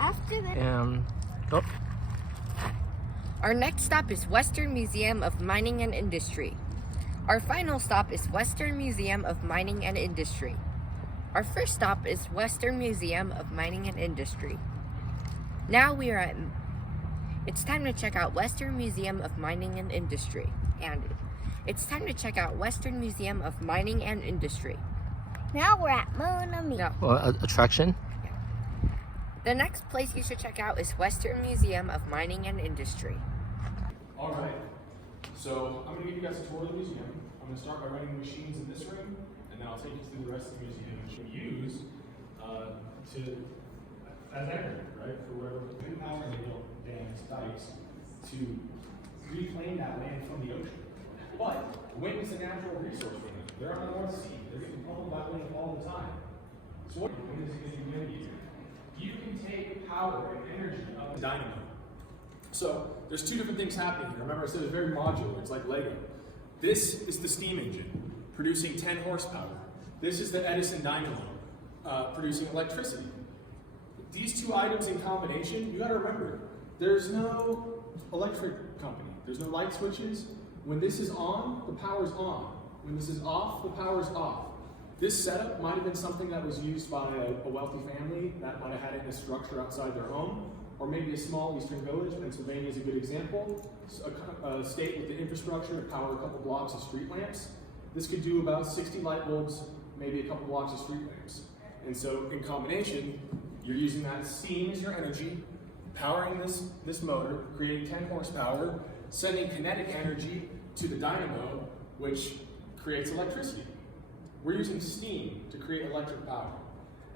After that. Oh. Our next stop is Western Museum of Mining and Industry. Our final stop is Western Museum of Mining and Industry. Our first stop is Western Museum of Mining and Industry. Now we are at... It's time to check out Western Museum of Mining and Industry. And it's time to check out Western Museum of Mining and Industry. Now we're at Mona Lisa. Well, attraction? The next place you should check out is Western Museum of Mining and Industry. All right, so I'm gonna give you guys a tour of the museum. I'm gonna start by running the machines in this room, and then I'll take you through the rest of the museum, which we use as energy, right? For whatever wind power they built dams, dikes, to reclaim that land from the ocean. But wind is a natural resource for them. They're on the North Sea. They're getting pummeled by wind all the time. So what wind is going to give you? You can take power and energy of a dynamo. So there's two different things happening here. Remember I said it's very modular, it's like Lego. This is the steam engine, producing 10 horsepower. This is the Edison dynamo, producing electricity. These two items in combination, you gotta remember, there's no electric company. There's no light switches. When this is on, the power's on. When this is off, the power's off. This setup might have been something that was used by a wealthy family that might have had it in a structure outside their home, or maybe a small eastern village. Pennsylvania is a good example. A state with the infrastructure to power a couple blocks of street lamps. This could do about 60 light bulbs, maybe a couple blocks of street lamps. And so in combination, you're using that steam as your energy, powering this motor, creating 10 horsepower, sending kinetic energy to the dynamo, which creates electricity. We're using steam to create electric power.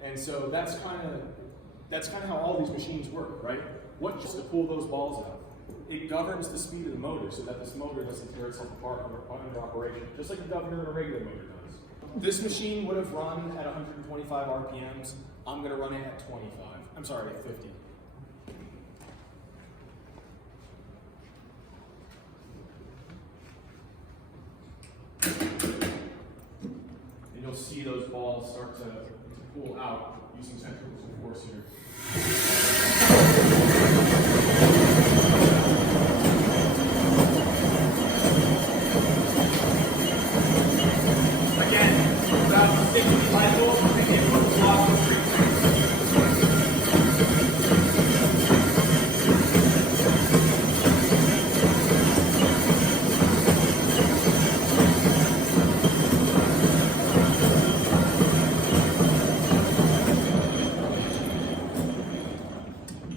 And so that's kind of how all these machines work, right? What just to pull those balls out? It governs the speed of the motor so that this motor doesn't tear itself apart under operation, just like a governor in a regular motor does. This machine would have run at 125 RPMs. I'm gonna run it at 25. I'm sorry, at 50. And you'll see those balls start to pull out using centrifugal force here. Again, about 60 light bulbs, and it will block the street.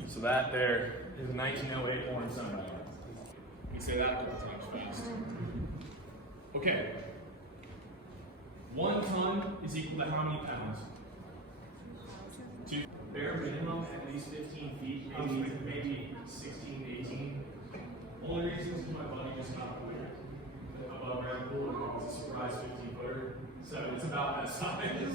So that there is a 1908 orange sundial. Let me say that a couple times fast. Okay. 1 ton is equal to how many pounds? Bare minimum at least 15 feet, maybe 16, 18. Only reason is my buddy just got above ground pool and it was a surprise 15-footer. So it's about that size.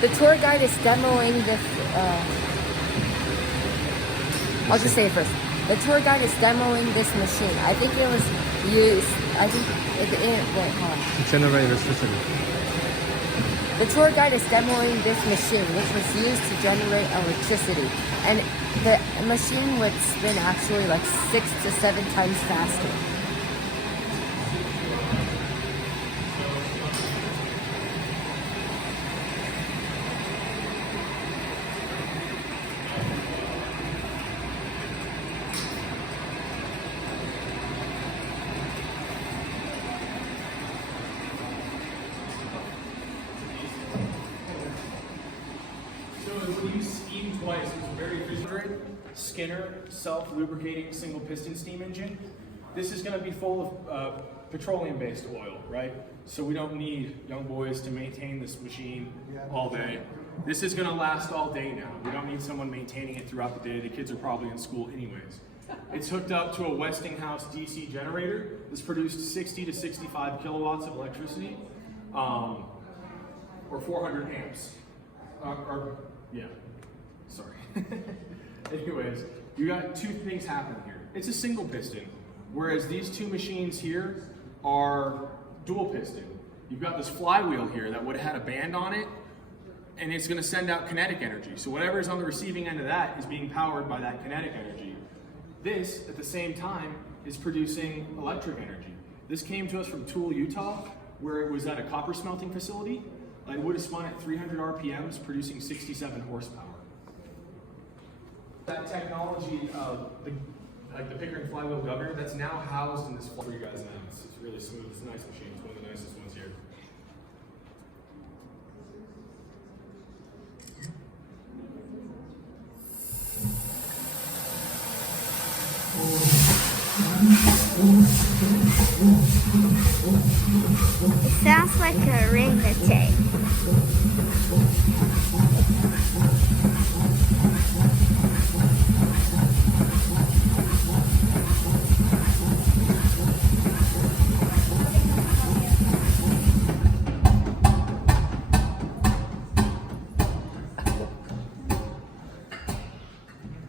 The tour guide is demoing this, I'll just say it first. The tour guide is demoing this machine. I think it was used, wait, hold on. To generate electricity. The tour guide is demoing this machine, which was used to generate electricity. And the machine would spin actually like 6 to 7 times faster. Twice. It's a very efficient Skinner self-lubricating single piston steam engine. This is going to be full of petroleum-based oil, right? So we don't need young boys to maintain this machine all day. This is going to last all day now. We don't need someone maintaining it throughout the day. The kids are probably in school anyways. It's hooked up to a Westinghouse DC generator. This produced 60 to 65 kilowatts of electricity, or 400 amps. Yeah, sorry. Anyways, you got two things happening here. It's a single piston, whereas these two machines here are dual piston. You've got this flywheel here that would have had a band on it, and it's going to send out kinetic energy. So whatever is on the receiving end of that is being powered by that kinetic energy. This, at the same time, is producing electric energy. This came to us from Tool, Utah, where it was at a copper smelting facility. It would have spun at 300 RPMs, producing 67 horsepower. That technology, like the Pickering flywheel governor, that's now housed in this for you guys now. It's really smooth. It's a nice machine. It's one of the nicest ones here. It sounds like a orangutan.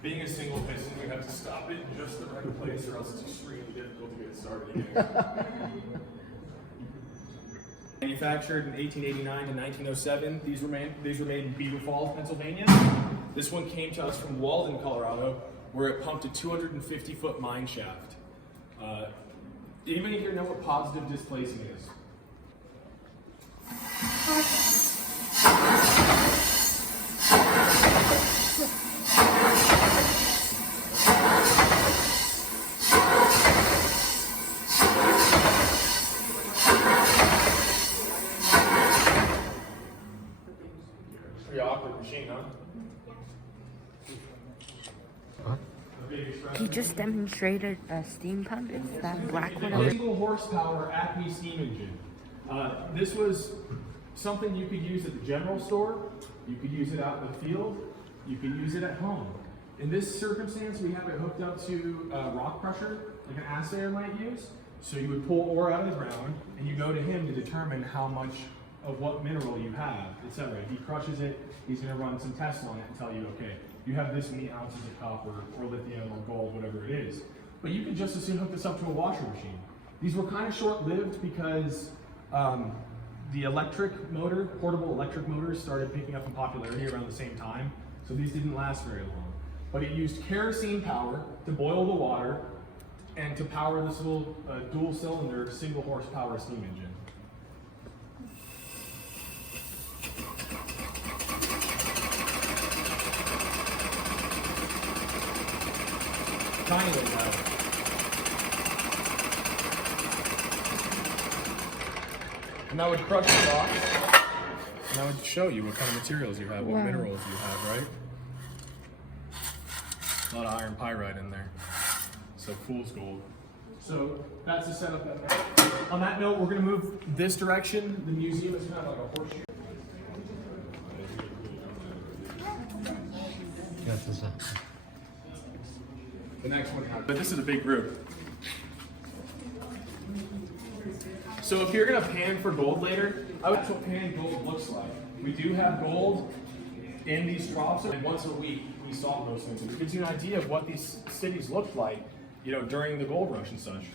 Being a single piston, we have to stop it in just the right place, or else it's extremely difficult to get it started again. Manufactured in 1889 to 1907. These were made in Beaver Falls, Pennsylvania. This one came to us from Walden, Colorado, where it pumped a 250-foot mine shaft. Anybody here know what positive displacing is? Pretty awkward machine, huh? He just demonstrated a steam pump. Is that black one? A single horsepower Acme steam engine. This was something you could use at the general store. You could use it out in the field. You could use it at home. In this circumstance, we have it hooked up to rock pressure, like an assayer might use. So you would pull ore out of the ground, and you go to him to determine how much of what mineral you have, etc. If he crushes it, he's going to run some tests on it and tell you, okay, you have this many ounces of copper or lithium or gold, whatever it is. But you could just as soon hook this up to a washer machine. These were kind of short-lived because the electric motor, portable electric motors, started picking up in popularity around the same time. So these didn't last very long. But it used kerosene power to boil the water and to power this little dual-cylinder, single horsepower steam engine. Tiny little guy. And that would crush the rock, and that would show you what kind of materials you have, what minerals you have, right? A lot of iron pyrite in there. So fool's gold. So that's the setup. On that note, we're going to move this direction. The museum is kind of like a horseshoe. The next one, but this is a big group. So if you're gonna pan for gold later, that's what pan gold looks like. We do have gold in these troughs, and once a week we salt those things. It gives you an idea of what these cities looked like, you know, during the gold rush and such.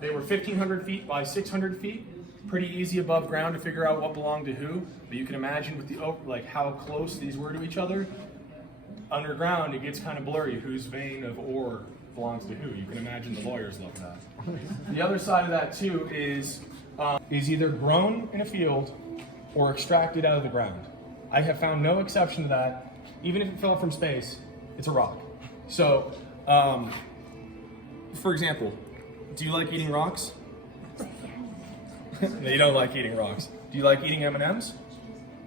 They were 1,500 feet by 600 feet. Pretty easy above ground to figure out what belonged to who. But you can imagine with the like how close these were to each other. Underground, it gets kind of blurry whose vein of ore belongs to who. You can imagine the lawyers love that. The other side of that too is either grown in a field or extracted out of the ground. I have found no exception to that. Even if it fell from space, it's a rock. So, for example, do you like eating rocks? No, you don't like eating rocks. Do you like eating M&Ms?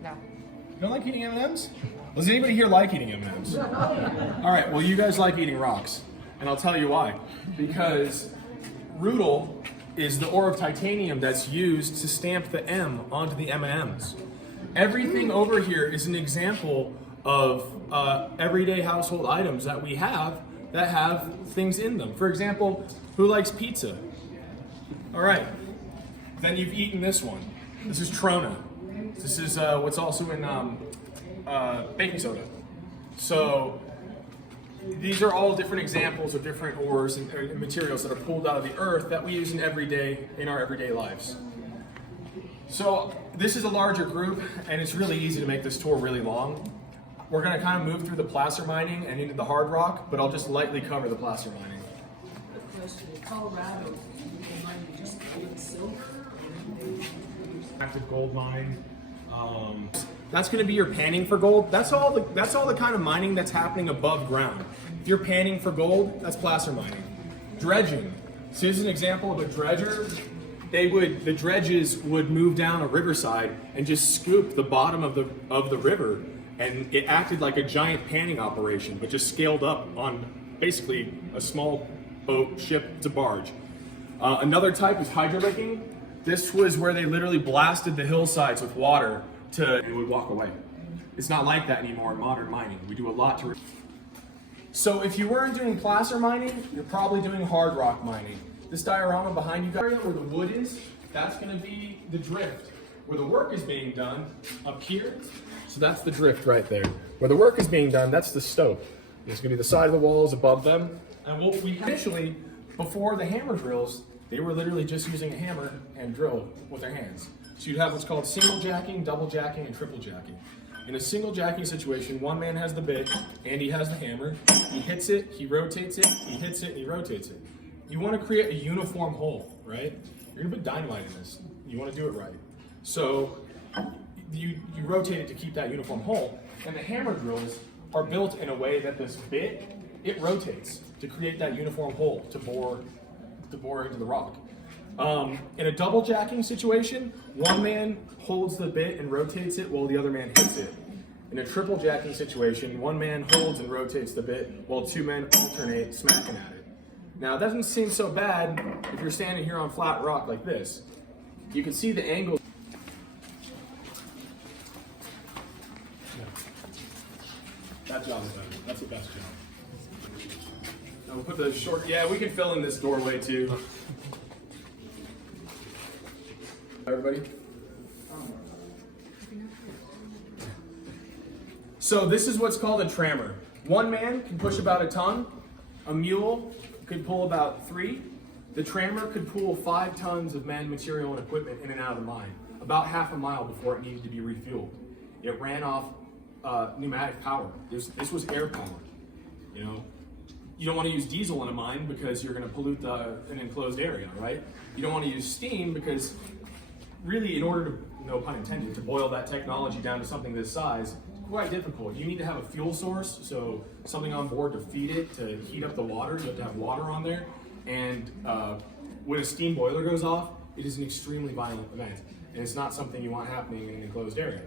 No. You don't like eating M&Ms? Does anybody here like eating M&Ms? All right, well, you guys like eating rocks, and I'll tell you why. Because rutile is the ore of titanium that's used to stamp the M onto the M&Ms. Everything over here is an example of everyday household items that we have that have things in them. For example, who likes pizza? All right, then you've eaten this one. This is Trona. This is what's also in baking soda. So these are all different examples of different ores and materials that are pulled out of the earth that we use in our everyday lives. So this is a larger group, and it's really easy to make this tour really long. We're going to kind of move through the placer mining and into the hard rock, but I'll just lightly cover the placer mining. The question in Colorado, people mining just gold and silver? Active gold mine. That's going to be your panning for gold. That's all the kind of mining that's happening above ground. If you're panning for gold, that's placer mining. Dredging. So here's an example of a dredger. The dredges would move down a riverside and just scoop the bottom of the river, and it acted like a giant panning operation, but just scaled up on basically a small boat, ship to barge. Another type is hydrolicking. This was where they literally blasted the hillsides with water and it would walk away. It's not like that anymore in modern mining. We do a lot to. So if you weren't doing placer mining, you're probably doing hard rock mining. This diorama behind you guys, where the wood is, that's going to be the drift. Where the work is being done up here, so that's the drift right there. Where the work is being done, that's the stope. It's going to be the side of the walls above them. And we initially, before the hammer drills, they were literally just using a hammer and drill with their hands. So you'd have what's called single jacking, double jacking, and triple jacking. In a single jacking situation, one man has the bit and he has the hammer. He hits it, he rotates it, he hits it, and he rotates it. You want to create a uniform hole, right? You're going to put dynamite in this. You want to do it right. So you rotate it to keep that uniform hole. And the hammer drills are built in a way that this bit, it rotates to create that uniform hole to bore into the rock. In a double jacking situation, one man holds the bit and rotates it while the other man hits it. In a triple jacking situation, one man holds and rotates the bit while two men alternate smacking at it. Now, it doesn't seem so bad if you're standing here on flat rock like this. You can see the angle. That job is done. That's the best job. Now we'll put the short, yeah, we can fill in this doorway too. Everybody? So this is what's called a trammer. One man can push about a ton. A mule could pull about 3. The trammer could pull 5 tons of man, material, and equipment in and out of the mine, about half a mile before it needed to be refueled. It ran off pneumatic power. This was air power. You know, you don't want to use diesel in a mine because you're going to pollute an enclosed area, right? You don't want to use steam because really, in order to, no pun intended, to boil that technology down to something this size, it's quite difficult. You need to have a fuel source, so something on board to feed it, to heat up the water. You have to have water on there. And when a steam boiler goes off, it is an extremely violent event. And it's not something you want happening in an enclosed area.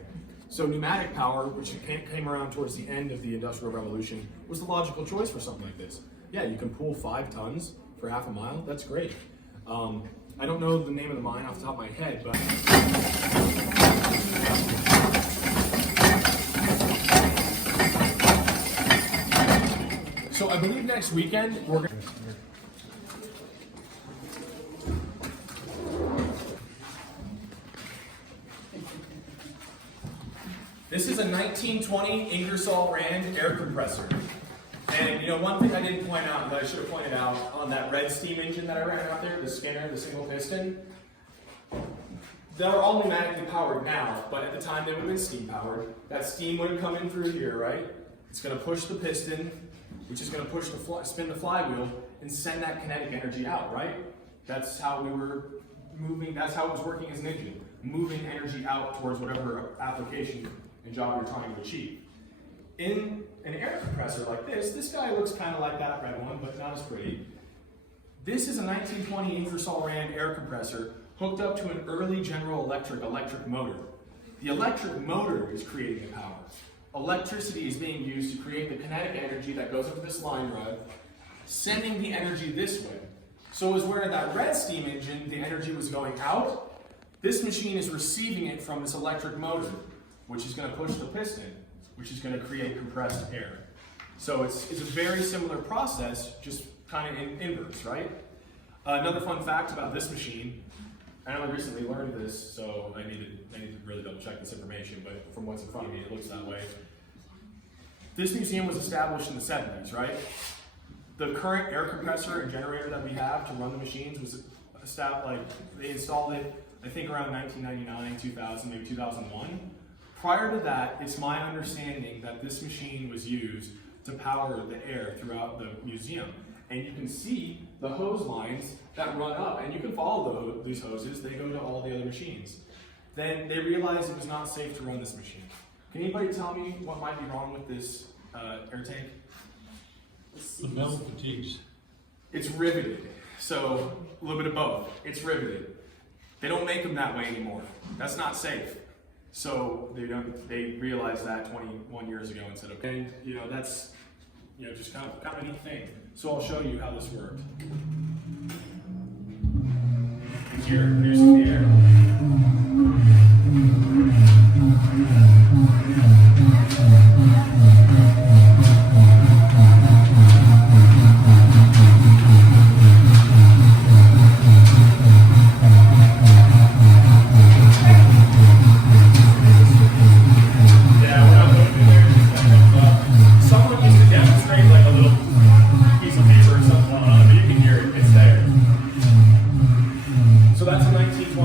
So pneumatic power, which came around towards the end of the Industrial Revolution, was the logical choice for something like this. Yeah, you can pull 5 tons for half a mile. That's great. I don't know the name of the mine off the top of my head, but so I believe next weekend we're going to. This is a 1920 Ingersoll Rand air compressor. And you know, one thing I didn't point out that I should have pointed out on that red steam engine that I ran out there, the Skinner, the single piston, they're all pneumatically powered now, but at the time they would have been steam powered. That steam would have come in through here, right? It's going to push the piston, which is going to push spin the flywheel and send that kinetic energy out, right? That's how we were moving, that's how it was working as an engine, moving energy out towards whatever application and job you're trying to achieve. In an air compressor like this guy looks kind of like that red one, but not as pretty. This is a 1920 Ingersoll Rand air compressor hooked up to an early General Electric motor. The electric motor is creating the power. Electricity is being used to create the kinetic energy that goes up this line rod, sending the energy this way. So as where that red steam engine, the energy was going out, this machine is receiving it from this electric motor, which is going to push the piston, which is going to create compressed air. So it's a very similar process, just kind of in inverse, right? Another fun fact about this machine, I only recently learned this, so I need to really double check this information, but from what's in front of me, it looks that way. This museum was established in the 70s, right? The current air compressor and generator that we have to run the machines was established, they installed it, I think around 1999, 2000, maybe 2001. Prior to that, it's my understanding that this machine was used to power the air throughout the museum. And you can see the hose lines that run up, and you can follow these hoses, they go to all the other machines. Then they realized it was not safe to run this machine. Can anybody tell me what might be wrong with this air tank? The metal fatigues. It's riveted. So a little bit of both. It's riveted. They don't make them that way anymore. That's not safe. So they realized that 21 years ago and said, okay, that's just kind of a neat thing. So I'll show you how this worked. Here, producing the air.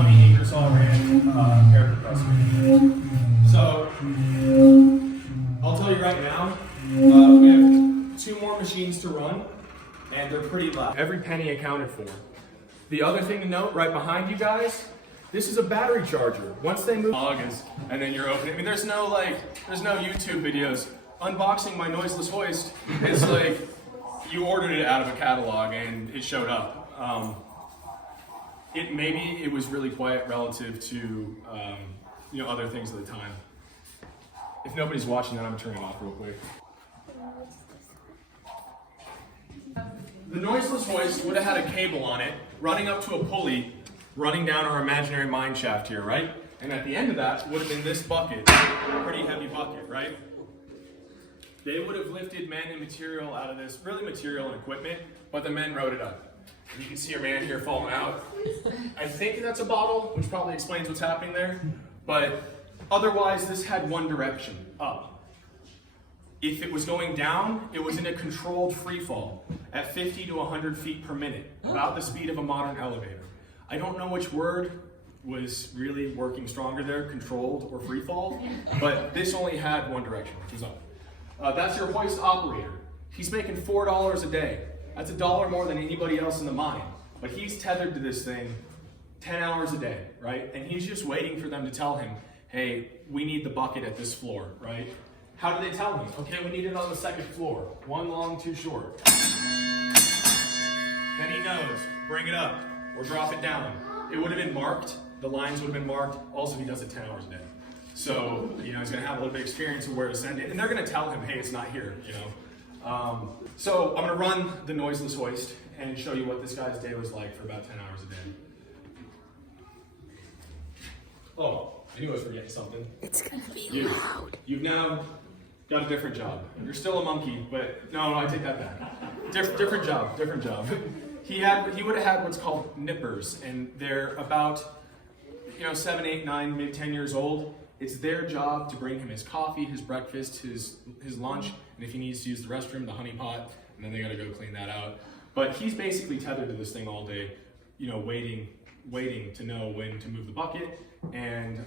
Ingersoll air compressor. So I'll tell you right now, we have 2 more machines to run, and they're pretty loud. Every penny accounted for. The other thing to note, right behind you guys, this is a battery charger. Once they move, and then you're opening. I mean, there's no YouTube videos. Unboxing my noiseless hoist is like you ordered it out of a catalog and it showed up. Maybe it was really quiet relative to other things at the time. If nobody's watching that, I'm turning it off real quick. The noiseless hoist would have had a cable on it running up to a pulley running down our imaginary mine shaft here, right? And at the end of that would have been this bucket, a pretty heavy bucket, right? They would have lifted men and material out of this, really material and equipment, but the men rode it up. And you can see your man here falling out. I think that's a bottle, which probably explains what's happening there, but otherwise this had one direction, up. If it was going down, it was in a controlled free fall at 50 to 100 feet per minute, about the speed of a modern elevator. I don't know which word was really working stronger there, controlled or free fall, but this only had one direction, which was up. That's your hoist operator. He's making $4 a day. That's $1 more than anybody else in the mine. But he's tethered to this thing 10 hours a day, right? And he's just waiting for them to tell him, hey, we need the bucket at this floor, right? How do they tell him? Okay, we need it on the 2nd floor. 1 long, 2 short. Then he knows, bring it up or drop it down. It would have been marked. The lines would have been marked. Also, he does it 10 hours a day. So, he's going to have a little bit of experience of where to send it. And they're going to tell him, hey, it's not here, So I'm going to run the noiseless hoist and show you what this guy's day was like for about 10 hours a day. Oh, I knew I was forgetting something. It's going to be loud. You've now got a different job. You're still a monkey, but no, I take that back. Different job. He would have had what's called nippers, and they're about 7, 8, 9, maybe 10 years old. It's their job to bring him his coffee, his breakfast, his lunch, and if he needs to use the restroom, the honey pot, and then they gotta go clean that out. But he's basically tethered to this thing all day, waiting to know when to move the bucket, and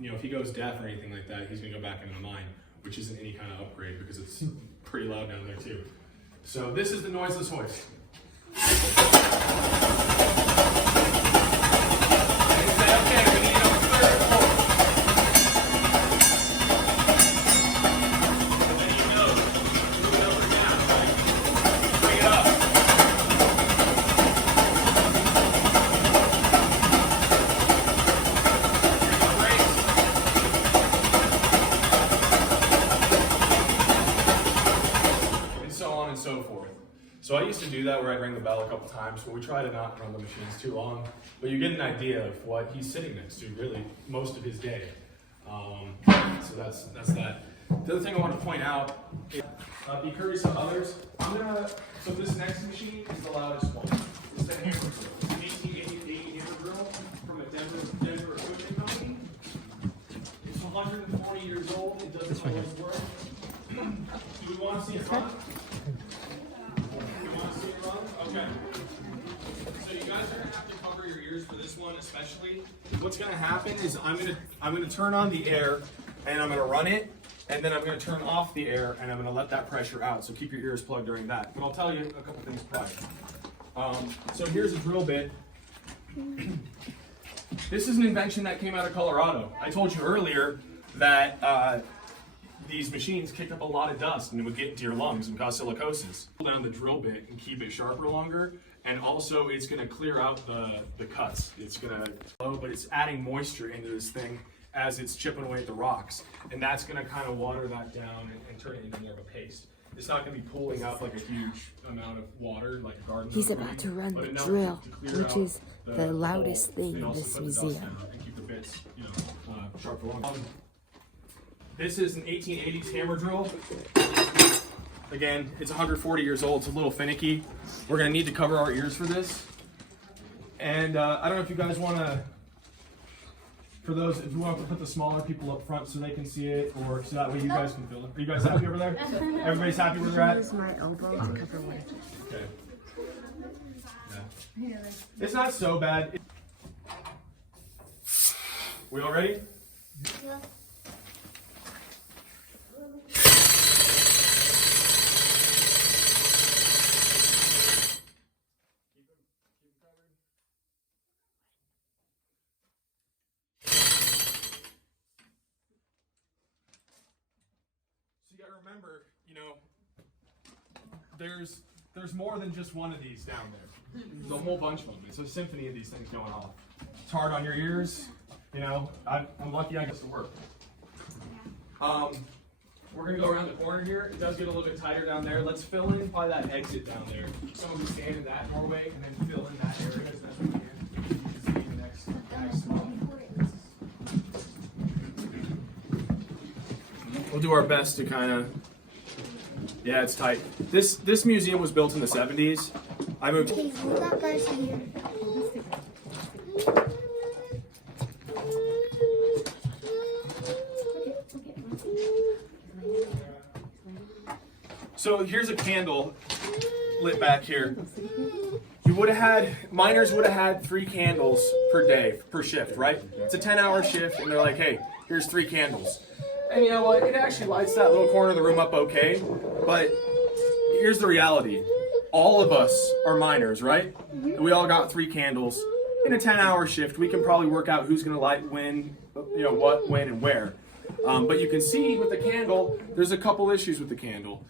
if he goes deaf or anything like that, he's gonna go back into the mine, which isn't any kind of upgrade because it's pretty loud down there too. So this is the noiseless hoist. So I used to do that where I'd ring the bell a couple times, but we try to not run the machines too long. But you get an idea of what he's sitting next to really most of his day. So that's that. The other thing I want to point out is be courteous to others. So this next machine is the loudest one. It's the hammer drill. It's an 1880 hammer drill from the Denver Equipment Company. It's 140 years old. It doesn't always work. Do we want to see it run? Do we want to see it run? Okay. So you guys are gonna have to cover your ears for this one, especially. What's gonna happen is I'm gonna turn on the air and I'm gonna run it, and then I'm gonna turn off the air and I'm gonna let that pressure out. So keep your ears plugged during that. But I'll tell you a couple things prior. So here's a drill bit. This is an invention that came out of Colorado. I told you earlier that these machines kicked up a lot of dust and it would get into your lungs and cause silicosis. Pull down the drill bit and keep it sharper longer, and also it's going to clear out the cuts. It's going to flow, but it's adding moisture into this thing as it's chipping away at the rocks, and that's going to kind of water that down and turn it into more of a paste. It's not going to be pulling out like a huge amount of water like a garden. He's about to run the drill, which is the loudest thing in this museum. And keep the bits, sharp for long. This is an 1880s hammer drill. Again, it's 140 years old. It's a little finicky. We're going to need to cover our ears for this. And I don't know if you guys want to, for those, if you want to put the smaller people up front so they can see it, or so that way you guys can feel it. Are you guys happy over there? Everybody's happy where they're at? Use my elbow to cover one. Okay. Yeah. It's not so bad. We all ready? Yeah. Remember, there's more than just one of these down there. There's a whole bunch of them. It's a symphony of these things going off. It's hard on your ears. I'm lucky I get to work. We're gonna go around the corner here. It does get a little bit tighter down there. Let's fill in by that exit down there. Someone can stand in that doorway and then fill in that area as best we can. You can see the next spot. We'll do our best to kind of, yeah, it's tight. This museum was built in the 70s. I moved. Okay, hold that guys here. So here's a candle lit back here. Miners would have had 3 candles per day, per shift, right? It's a 10-hour shift, and they're like, hey, here's 3 candles. And you know what? It actually lights that little corner of the room up okay. But here's the reality. All of us are miners, right? And we all got 3 candles. In a 10-hour shift, we can probably work out who's going to light when, what, when, and where. But you can see with the candle, there's a couple issues with the candle.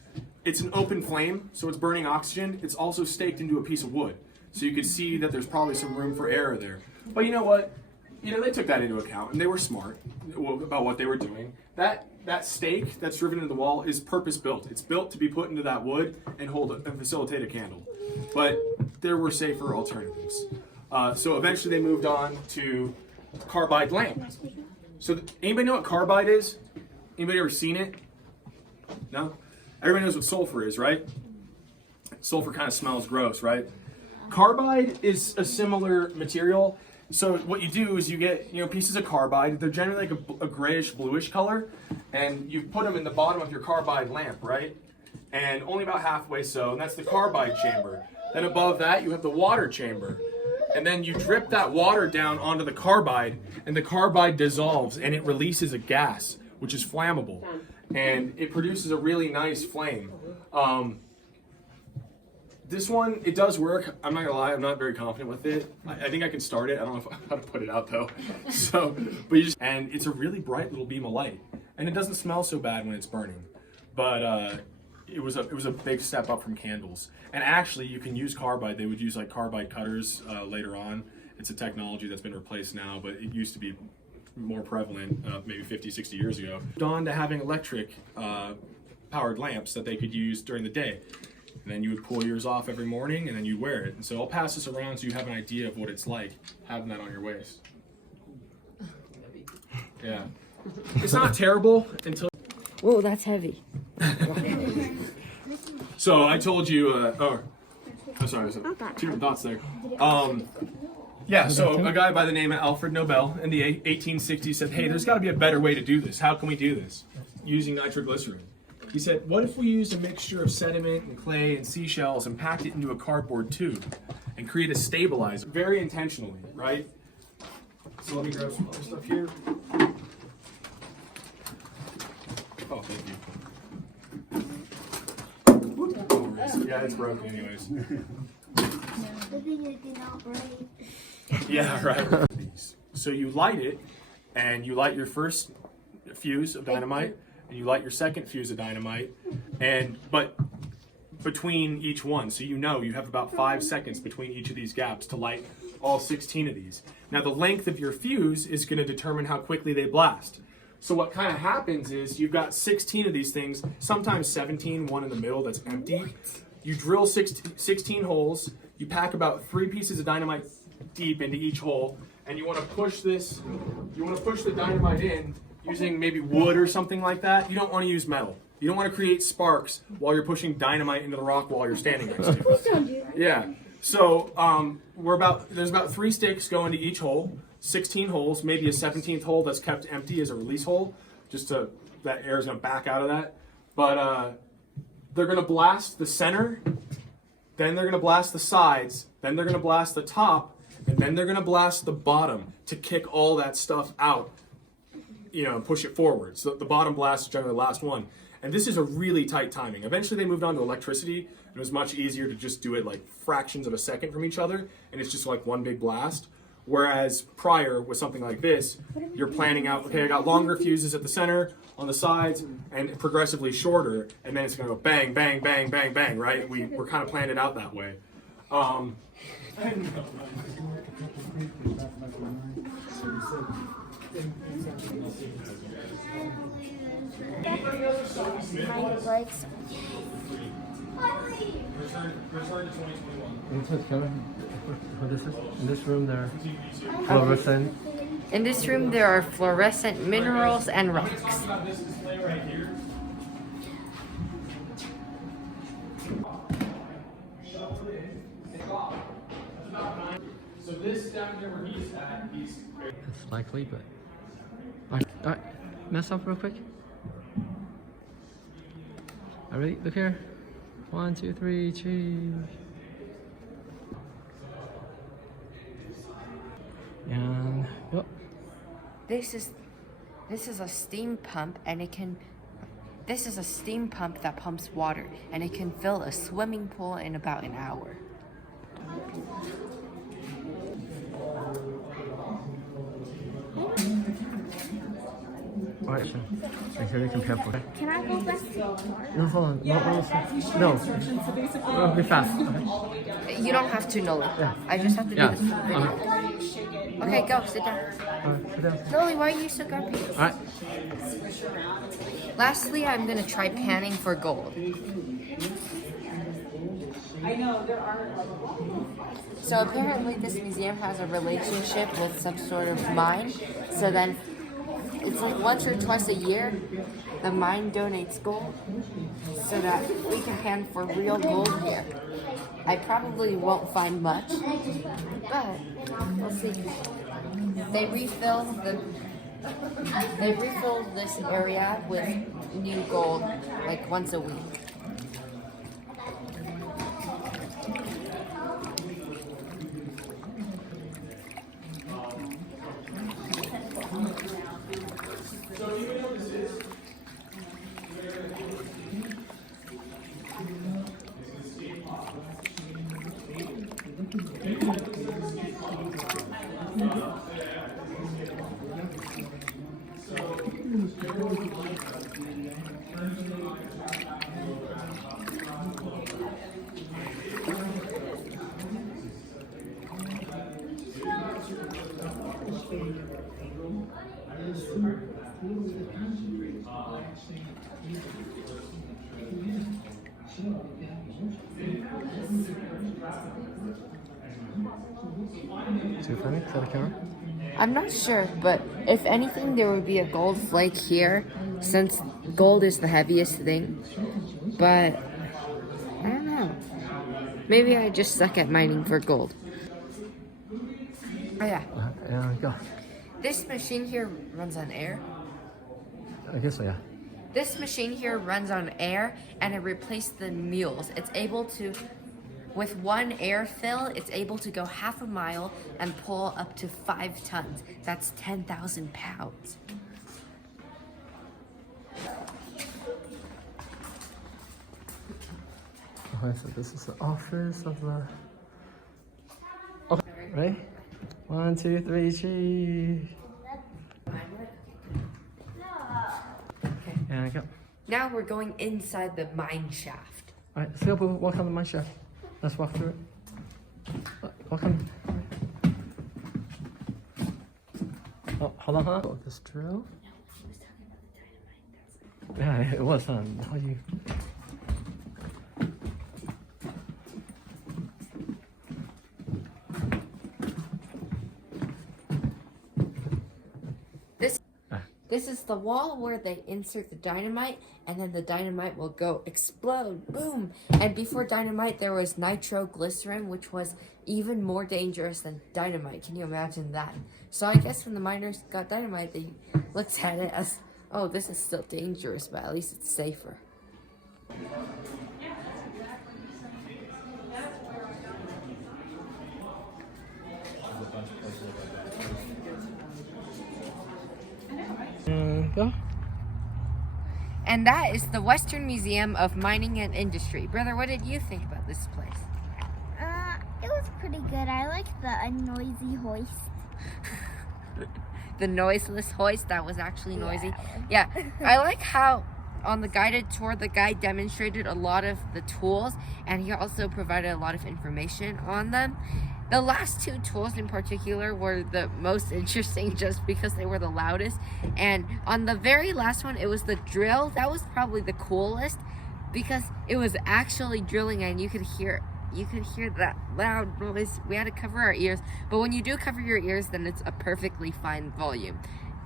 It's an open flame, so it's burning oxygen. It's also staked into a piece of wood. So you can see that there's probably some room for error there. But you know what? They took that into account, and they were smart about what they were doing. That stake that's driven into the wall is purpose-built. It's built to be put into that wood and and facilitate a candle. But there were safer alternatives. So eventually they moved on to Carbide Lane. So anybody know what carbide is? Anybody ever seen it? No? Everybody knows what sulfur is, right? Sulfur kind of smells gross, right? Carbide is a similar material. So what you do is you get pieces of carbide. They're generally like a grayish bluish color, and you put them in the bottom of your carbide lamp, right? And only about halfway so, and that's the carbide chamber. Then above that you have the water chamber, and then you drip that water down onto the carbide, and the carbide dissolves and it releases a gas which is flammable, and it produces a really nice flame. This one, it does work. I'm not gonna lie, I'm not very confident with it. I think I can start it. I don't know how to put it out though. And it's a really bright little beam of light, and it doesn't smell so bad when it's burning. But it was a big step up from candles. And actually, you can use carbide. They would use like carbide cutters later on. It's a technology that's been replaced now, but it used to be more prevalent maybe 50, 60 years ago. On to having electric powered lamps that they could use during the day. And then you would pull yours off every morning, and then you'd wear it. And so I'll pass this around so you have an idea of what it's like having that on your waist. Yeah. It's not terrible until... Whoa, that's heavy. So I told you, sorry, 2 different thoughts there. Yeah, so a guy by the name of Alfred Nobel in the 1860s said, hey, there's got to be a better way to do this. How can we do this? Using nitroglycerin. He said, what if we use a mixture of sediment and clay and seashells and packed it into a cardboard tube and create a stabilizer? Very intentionally, right? So let me grab some other stuff here. Oh, thank you. Yeah, it's broken anyways. The thing is, did not break. Yeah, right. So you light it, and you light your first fuse of dynamite, and you light your second fuse of dynamite, but between each one, so you have about 5 seconds between each of these gaps to light all 16 of these. Now the length of your fuse is going to determine how quickly they blast. So what kind of happens is you've got 16 of these things, sometimes 17, one in the middle that's empty. You drill 16 holes, you pack about 3 pieces of dynamite deep into each hole, and you want to push the dynamite in using maybe wood or something like that. You don't want to use metal. You don't want to create sparks while you're pushing dynamite into the rock while you're standing next to it. Yeah. So there's about 3 sticks going to each hole, 16 holes, maybe a 17th hole that's kept empty as a release hole, that air is going to back out of that. But they're going to blast the center, then they're going to blast the sides, then they're going to blast the top, and then they're going to blast the bottom to kick all that stuff out, and push it forward. So the bottom blast is generally the last one. And this is a really tight timing. Eventually they moved on to electricity, and it was much easier to just do it like fractions of a second from each other, and it's just like one big blast. Whereas prior, with something like this, you're planning out, okay, I got longer fuses at the center, on the sides, and progressively shorter, and then it's going to go bang, bang, bang, bang, bang, right? We're kind of planned it out that way. Mine breaks. In this room there are fluorescent. In this room, there are fluorescent minerals and rocks. So this down here where he's at, It's likely, but alright, mess up real quick. Alright, look here. 1, 2, 3, change. And yep. This is a steam pump, and this is a steam pump that pumps water, and it can fill a swimming pool in about an hour. Alright, so make sure you can pamper. Can I go back to No, hold on. No. Be fast. Okay. You don't have to, Noli. Yeah. I just have to do Yeah. this. Okay, go, sit down. Alright, sit down. Noli, why are you so grumpy? Alright. Lastly, I'm gonna try panning for gold. I know, there are So apparently this museum has a relationship with some sort of mine. So then it's like once or twice a year, the mine donates gold so that we can pan for real gold here. I probably won't find much, but we'll see. They refill this area with new gold like once a week. Too funny? Is that a camera? I'm not sure, but if anything, there would be a gold flake here, since gold is the heaviest thing. But I don't know. Maybe I just suck at mining for gold. Oh yeah. And go. This machine here runs on air. I guess so, yeah. This machine here runs on air and it replaced the mules. It's able to, with one air fill, it's able to go half a mile and pull up to 5 tons. That's 10,000 pounds. Okay, so this is the office of the... Okay, ready? 1, 2, 3, cheese. And go. Now we're going inside the mine shaft. Alright, so we'll walk on the mine shaft. Let's walk through it. Walk on. Oh, hold on, huh? Oh, this drill. Yeah, it was, huh? How you... This is the wall where they insert the dynamite, and then the dynamite will go explode, boom. And before dynamite, there was nitroglycerin, which was even more dangerous than dynamite. Can you imagine that? So I guess when the miners got dynamite, they looked at it as, oh, this is still dangerous, but at least it's safer. Go. And that is the Western Museum of Mining and Industry. Brother, what did you think about this place? It was pretty good. I like the noisy hoist. The noiseless hoist, that was actually noisy. Yeah, I like how on the guided tour, the guide demonstrated a lot of the tools, and he also provided a lot of information on them. The last 2 tools in particular were the most interesting just because they were the loudest. And on the very last one, it was the drill. That was probably the coolest because it was actually drilling and you could hear that loud noise. We had to cover our ears, but when you do cover your ears, then it's a perfectly fine volume.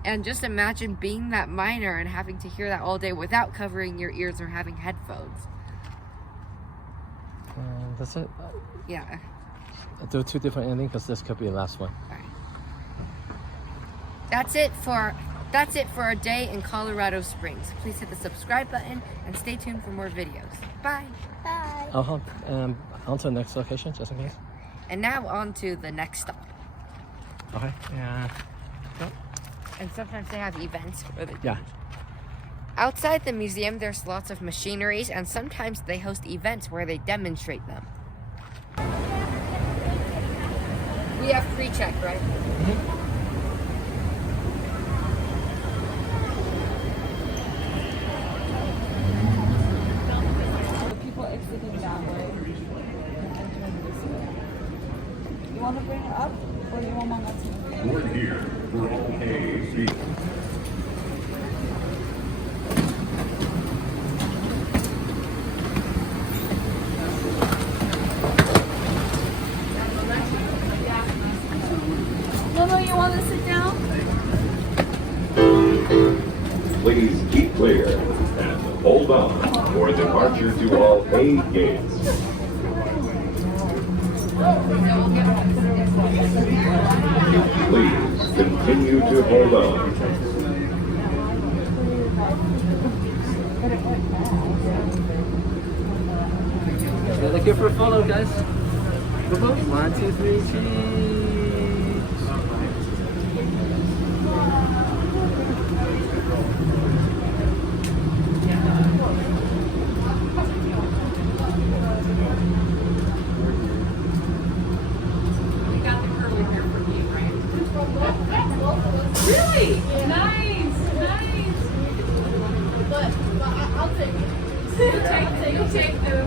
And just imagine being that miner and having to hear that all day without covering your ears or having headphones. That's it. Yeah. Do 2 different endings because this could be the last one. All right. That's it for a day in Colorado Springs. Please hit the subscribe button and stay tuned for more videos. Bye. Bye. I'll hop on to the next location just in case. And now on to the next stop. Okay. Yeah. Go. And sometimes they have events where they Yeah. Outside the museum, there's lots of machineries, and sometimes they host events where they demonstrate them. We have pre-check, right? People exiting that way. You want to bring it up, or you want Mama to? We're here for all A, B. Lolo, you want to sit down? Please keep clear and hold on for departure to all A gates. Please continue to hold on. Thank you for a photo, guys. 1, 2, 3, cheese. Really? Nice, nice. But I'll take it. Take them.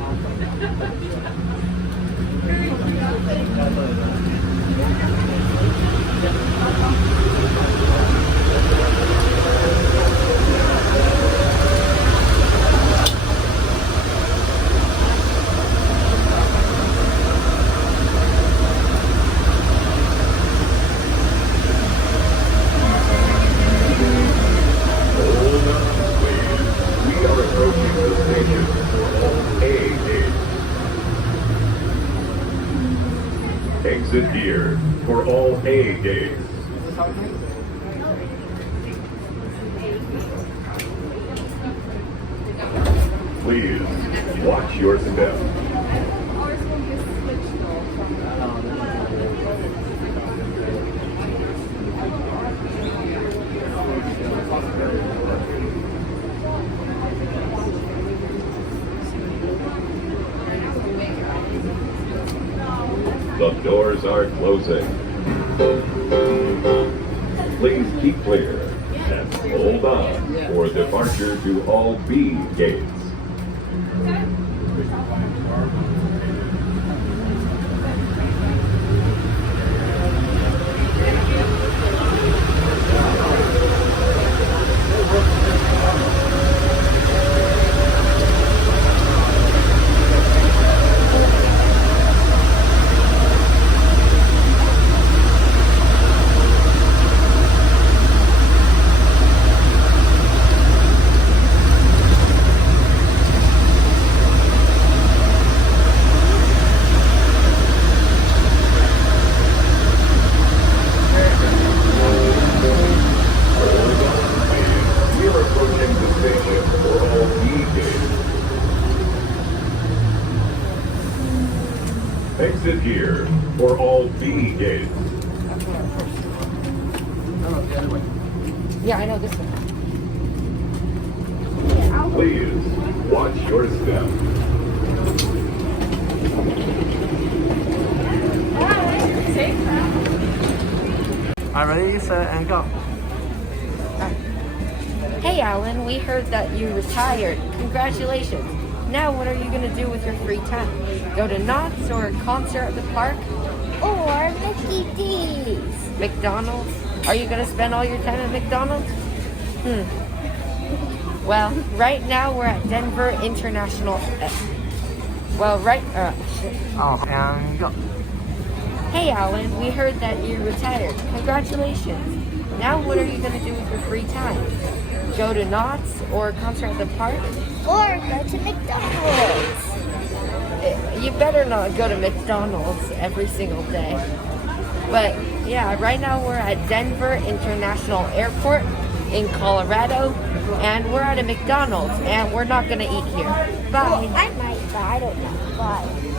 Hold on, please. We are approaching the station for all A gates. A Exit here for all A gates. Please watch your step. The doors are closing. Please keep clear and hold on for departure to all B gates. We're approaching the station for all B gates. Exit here for all B gates. Yeah, I know this one. Please watch your step. All right, ready, set, and go. Hey Alan, we heard that you retired. Congratulations. Now what are you going to do with your free time? Go to Knott's or a concert at the park? Or Mickey D's. McDonald's? Are you going to spend all your time at McDonald's? Well, right now we're at Denver International. Oh, And go. Hey Alan, we heard that you retired. Congratulations. Now what are you going to do with your free time? Go to Knott's or a concert at the park? Or go to McDonald's. You better not go to McDonald's every single day. But yeah, right now we're at Denver International Airport in Colorado, and we're at a McDonald's, and we're not gonna eat here. Bye. Well, I might, but I don't know. Bye.